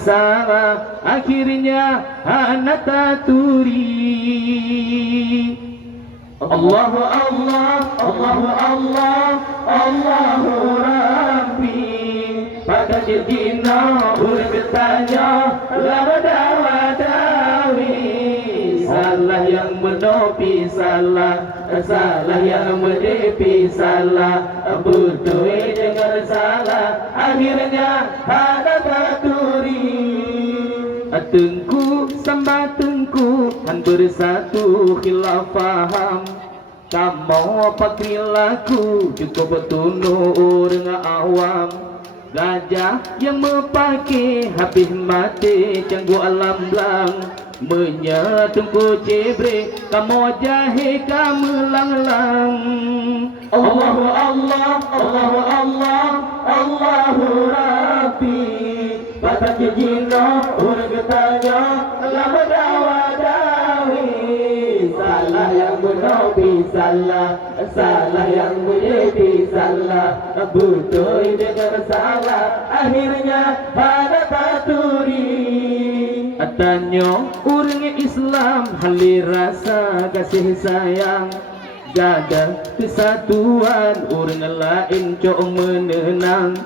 salah, akhirnya anak taturi. Allahu Allah, Allahu Allah, Allahu Rabbi. Pada jina boleh bertanya, lama dawadawi. Salah yang menopi salah, salah yang menepi salah, betul dengan salah, akhirnya ada taturi. Tengku sambat tengku kan bersatu khilaf faham. Kamu apa perilaku cukup bertunduk orang awam. Gajah yang memakai habis mati canggu alam belang. Menyatungku cebre kamu jahil kamu lang-lang. Allahu Allah, Allahu Allah, Allahu Rabbi. Batak jino urang bertanya lama dawadawi. Salah yang menepi salah, salah yang menepi salah, betul dengan salah, akhirnya pada taturi. Tanya orang Islam halir rasa kasih sayang, jaga kesatuan orang lain cok menenang.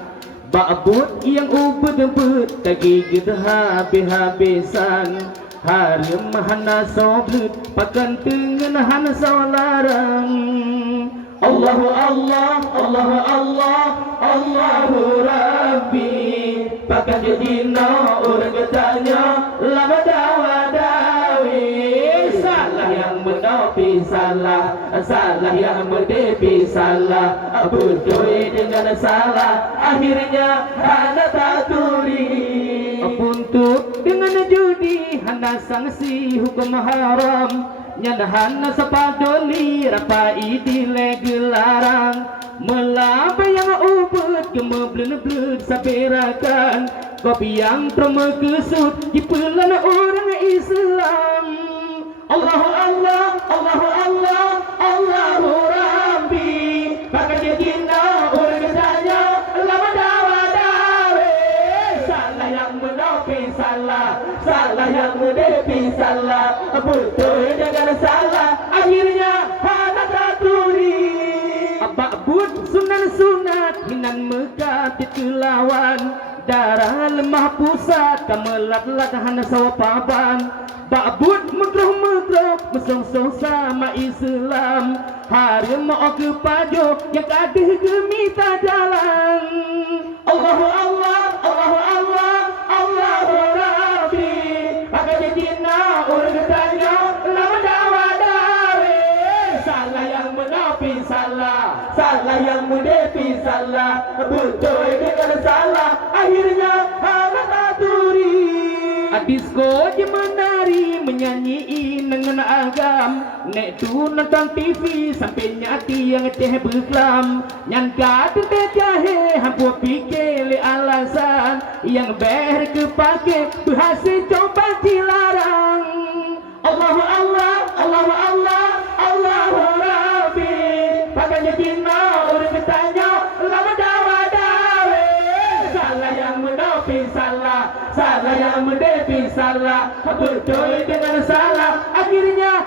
Ba'bud yang ubud-ubud tak gigit habis-habisan. Hari mahana soblut pakan dengan hana solarang. Allahu Allah, Allahu Allah, Allahu Rabbi. Pakan jina orang bertanya lama dawadawi. Salah yang menepi salah, salah yang menepi salah, betul dengan salah, akhirnya hana taturi. Untuk dengan judi hana sanksi hukum haram. Nyadahan sepadoli rapai dile gelarang. Melapa yang ubud gemeblen-blen saberakan. Kopi yang terma kesut dipelan orang Islam. Allahu Allah, Allahu Allah, Allahu Rabbi. Pakai jina orang bertanya lama dawadawi. Salah yang menepi salah, salah yang menepi salah, betul dengan salah, akhirnya pada taturi. Ba'bud sunat-sunat hinan mekatit kelawan. Darah lemah pusat kamelat-lat hana sawapaban. Ba'bud makruh-makruh mesong-song sama Islam. Hari mau ke pajo yang kadih gemita jalan. Allahu Allah, Allahu Allah, Allahu Rabbi. Pakai jina orang bertanya lama dawadawi. Salah yang menepi salah, salah yang menepi salah, betul dengan salah, akhirnya hana taturi. Disko je menari menyanyi dengan agam. Nek tu nonton TV sampai nyati yang teh berkelam. Nyangka tu teh jahe hampu fikir le alasan. Yang ber kepake berhasil coba dilarang. Allahu Allah, Allahu Allah, Allahu Rabbi. Pakainya jina orang bertanya lama dawadawi. Salah yang menepi salah, salah yang menepi salah, betul dengan salah, akhirnya